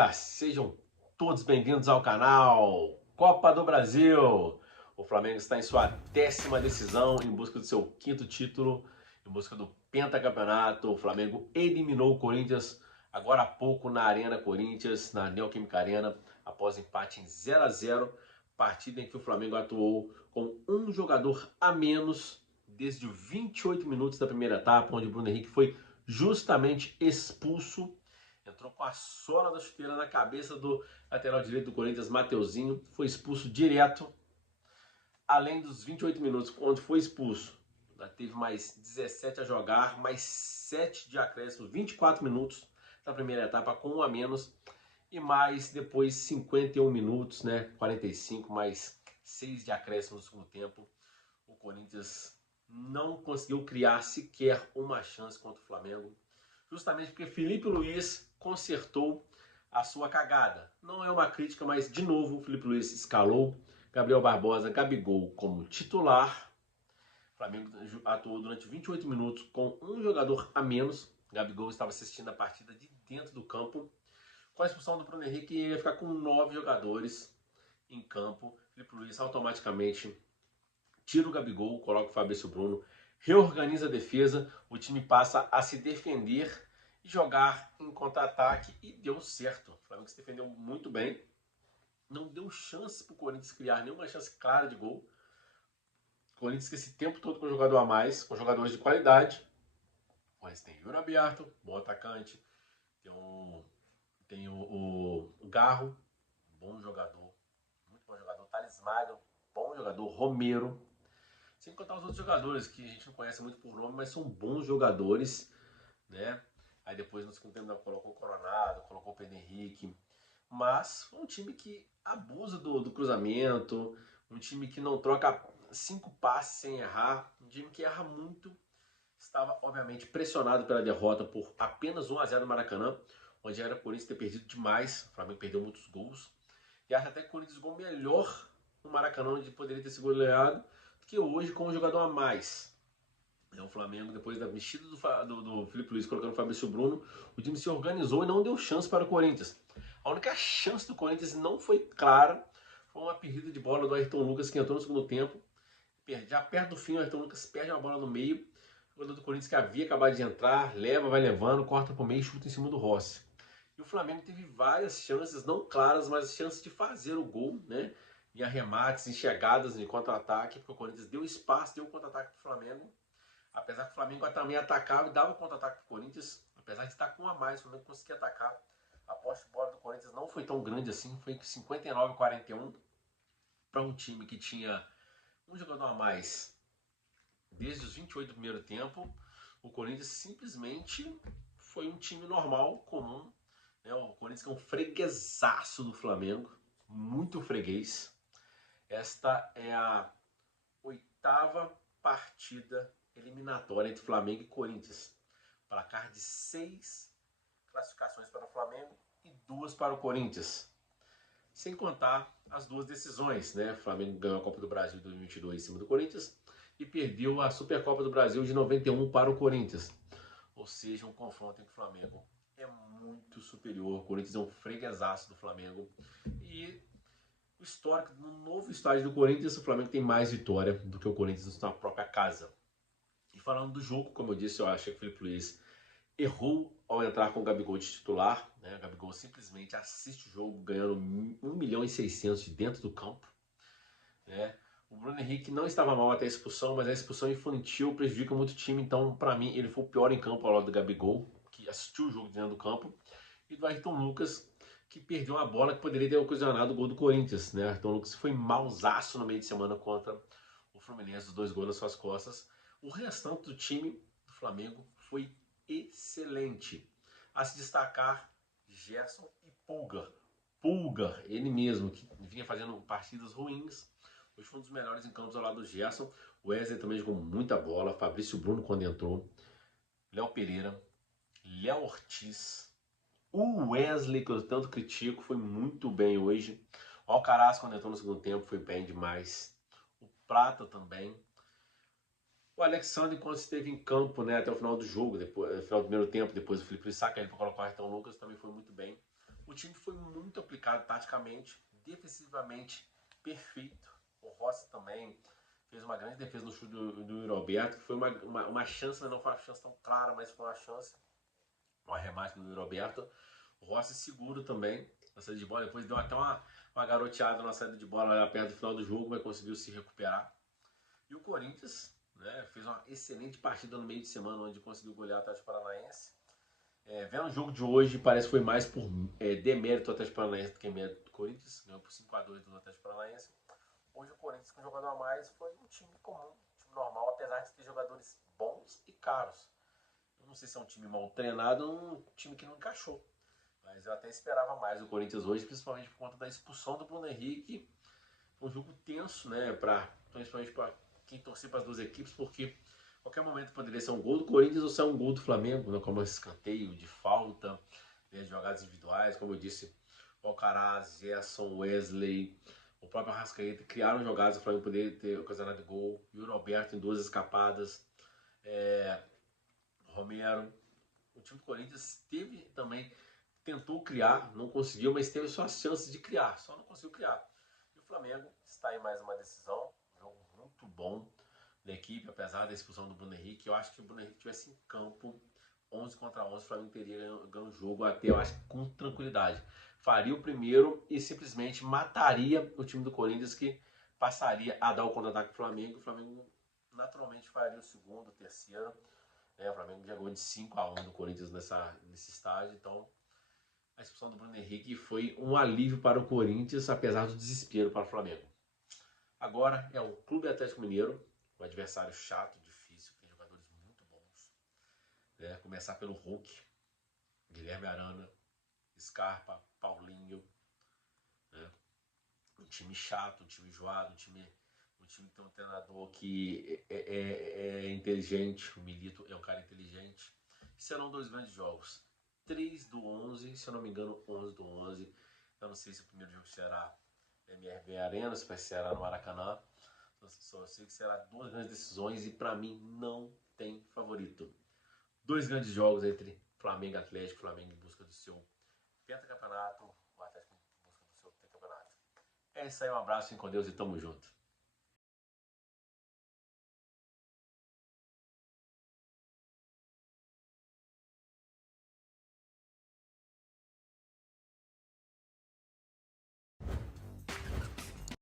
galera, sejam todos bem-vindos ao canal Copa do Brasil. O Flamengo está em sua 10ª decisão em busca do seu 5º título, em busca do pentacampeonato. O Flamengo eliminou o Corinthians agora há pouco na Arena Corinthians, na Neoquímica Arena, após empate em 0 a 0, partida em que o Flamengo atuou com um jogador a menos desde os 28 minutos da primeira etapa, onde o Bruno Henrique foi justamente expulso. Entrou com a sola da chuteira na cabeça do lateral direito do Corinthians, Mateuzinho. Foi expulso direto. Além dos 28 minutos, onde foi expulso, teve mais 17 a jogar, mais 7 de acréscimo, 24 minutos da primeira etapa com um a menos. E mais depois 51 minutos, né? 45, mais 6 de acréscimo no segundo tempo. O Corinthians não conseguiu criar sequer uma chance contra o Flamengo. Justamente porque Felipe Luiz consertou a sua cagada. Não é uma crítica, mas de novo o Felipe Luiz escalou Gabriel Barbosa, Gabigol como titular. O Flamengo atuou durante 28 minutos com um jogador a menos. Gabigol estava assistindo a partida de dentro do campo. Com a expulsão do Bruno Henrique, ia ficar com 9 jogadores em campo. Felipe Luiz automaticamente tira o Gabigol, coloca o Fabrício Bruno, reorganiza a defesa, o time passa a se defender e jogar em contra-ataque, e deu certo. O Flamengo se defendeu muito bem, não deu chance para o Corinthians criar nenhuma chance clara de gol. O Corinthians esse tempo todo com um jogador a mais, com jogadores de qualidade. Mas tem Yuri Alberto, bom atacante, tem o Garro, bom jogador, muito bom jogador, Thales Magno, bom jogador, Romero. Sem contar os outros jogadores que a gente não conhece muito por nome, mas são bons jogadores, né? Aí depois no segundo tempo colocou o Coronado, colocou o Pedro Henrique. Mas foi um time que abusa do cruzamento, um time que não troca 5 passes sem errar, um time que erra muito. Estava, obviamente, pressionado pela derrota por apenas 1 a 0 no Maracanã, onde era o Corinthians ter perdido demais. O Flamengo perdeu muitos gols. E acho até que o Corinthians jogou melhor no Maracanã, onde poderia ter sido goleado, que hoje com um jogador a mais. O Flamengo, depois da mexida do Felipe Luiz colocando o Fabrício Bruno, o time se organizou e não deu chance para o Corinthians. A única chance do Corinthians não foi clara, foi uma perdida de bola do Ayrton Lucas, que entrou no segundo tempo. Já perto do fim, o Ayrton Lucas perde uma bola no meio. O jogador do Corinthians que havia acabado de entrar, leva, vai levando, corta para o meio e chuta em cima do Rossi. E o Flamengo teve várias chances, não claras, mas chances de fazer o gol, né? Em arremates, em chegadas, em contra-ataque, porque o Corinthians deu espaço, deu contra-ataque para o Flamengo. Apesar que o Flamengo também atacava e dava contra-ataque para o Corinthians, apesar de estar com um a mais, o Flamengo conseguia atacar. A posse de bola do Corinthians não foi tão grande assim, foi 59 a 41 para um time que tinha um jogador a mais desde os 28 do primeiro tempo. O Corinthians simplesmente foi um time normal, comum. O Corinthians é um freguesaço do Flamengo, muito freguês. Esta é a 8ª partida eliminatória entre Flamengo e Corinthians. Placar de 6 classificações para o Flamengo e 2 para o Corinthians. Sem contar as 2 decisões, né? O Flamengo ganhou a Copa do Brasil de 2022 em cima do Corinthians e perdeu a Supercopa do Brasil de 91 para o Corinthians. Ou seja, um confronto entre o Flamengo é muito superior. O Corinthians é um freguesaço do Flamengo. E o histórico, no novo estádio do Corinthians, o Flamengo tem mais vitória do que o Corinthians na própria casa. E falando do jogo, como eu disse, eu acho que o Felipe Luiz errou ao entrar com o Gabigol de titular. Né? O Gabigol simplesmente assiste o jogo ganhando 1.600.000 de dentro do campo. Né? O Bruno Henrique não estava mal até a expulsão, mas a expulsão infantil prejudica muito o time. Então, para mim, ele foi o pior em campo ao lado do Gabigol, que assistiu o jogo dentro do campo. E do Ayrton Lucas, que perdeu uma bola que poderia ter ocasionado o gol do Corinthians. Né? Ayrton Lucas foi mausaço no meio de semana contra o Fluminense, os 2 gols nas suas costas. O restante do time do Flamengo foi excelente. A se destacar, Gerson e Pulgar, ele mesmo, que vinha fazendo partidas ruins. Hoje foi um dos melhores em campos ao lado do Gerson. O Wesley também jogou muita bola. Fabrício Bruno quando entrou. Léo Pereira. Léo Ortiz. O Wesley, que eu tanto critico, foi muito bem hoje. O Alcaraz, quando entrou no segundo tempo, foi bem demais. O Prata também. O Alexandre, quando esteve em campo, né, até o final do jogo, depois, final do primeiro tempo, depois o Felipe Luiz saca ele para colocar o Ayrton Lucas, também foi muito bem. O time foi muito aplicado taticamente, defensivamente perfeito. O Rossi também fez uma grande defesa no chute do Yuri Alberto, que foi uma chance, mas não foi uma chance tão clara, mas foi uma chance. Um arremate do Yuri Alberto. O Rossi seguro também na saída de bola, depois deu até uma garoteada na saída de bola lá perto do final do jogo, mas conseguiu se recuperar. E o Corinthians, né, fez uma excelente partida no meio de semana, onde conseguiu golear o Atlético Paranaense. Vendo o jogo de hoje, parece que foi mais por demérito do Atlético Paranaense do que mérito do Corinthians. Ganhou por 5-2 do Atlético Paranaense. Hoje o Corinthians, com um jogador a mais, foi um time comum, um time normal, apesar de ter jogadores bons e caros. Eu não sei se é um time mal treinado ou um time que não encaixou. Mas eu até esperava mais do Corinthians hoje, principalmente por conta da expulsão do Bruno Henrique. Um jogo tenso, né? Principalmente para quem torcer para as duas equipes, porque a qualquer momento poderia ser um gol do Corinthians ou ser um gol do Flamengo, né? Como esse escanteio de falta, né? Jogadas individuais, como eu disse, Alcaraz, Gerson, Wesley, o próprio Arrascaeta criaram jogadas para o Flamengo poder ter ocasionado de gol. Yuri Alberto em 2 escapadas. Romero. O time do Corinthians teve também, tentou criar, não conseguiu, mas teve suas chances de criar, só não conseguiu criar. E o Flamengo está em mais uma decisão, um jogo muito bom da equipe, apesar da expulsão do Bruno Henrique. Eu acho que se o Bruno Henrique estivesse em campo, 11 contra 11, o Flamengo teria ganho o jogo até, eu acho, com tranquilidade. Faria o primeiro e simplesmente mataria o time do Corinthians, que passaria a dar o contra-ataque pro Flamengo. O Flamengo naturalmente faria o segundo, o terceiro. O Flamengo já ganhou de 5-1 do Corinthians nesse estágio, então a expulsão do Bruno Henrique foi um alívio para o Corinthians, apesar do desespero para o Flamengo. Agora é o Clube Atlético Mineiro, um adversário chato, difícil, tem jogadores muito bons. Né? Começar pelo Hulk, Guilherme Arana, Scarpa, Paulinho. Né? Um time chato, um time enjoado, um time que tem um treinador que é inteligente, o Milito é um cara inteligente. Serão 2 grandes jogos. 3 do 11, se eu não me engano, 11 do 11. Eu não sei se o primeiro jogo será MRV Arena, se vai ser no Maracanã. Só sei que será 2 grandes decisões e para mim não tem favorito. 2 grandes jogos entre Flamengo e Atlético, Flamengo em busca do seu pentacampeonato, o Atlético em busca do seu pentacampeonato. É isso aí, um abraço, fiquem com Deus e tamo junto.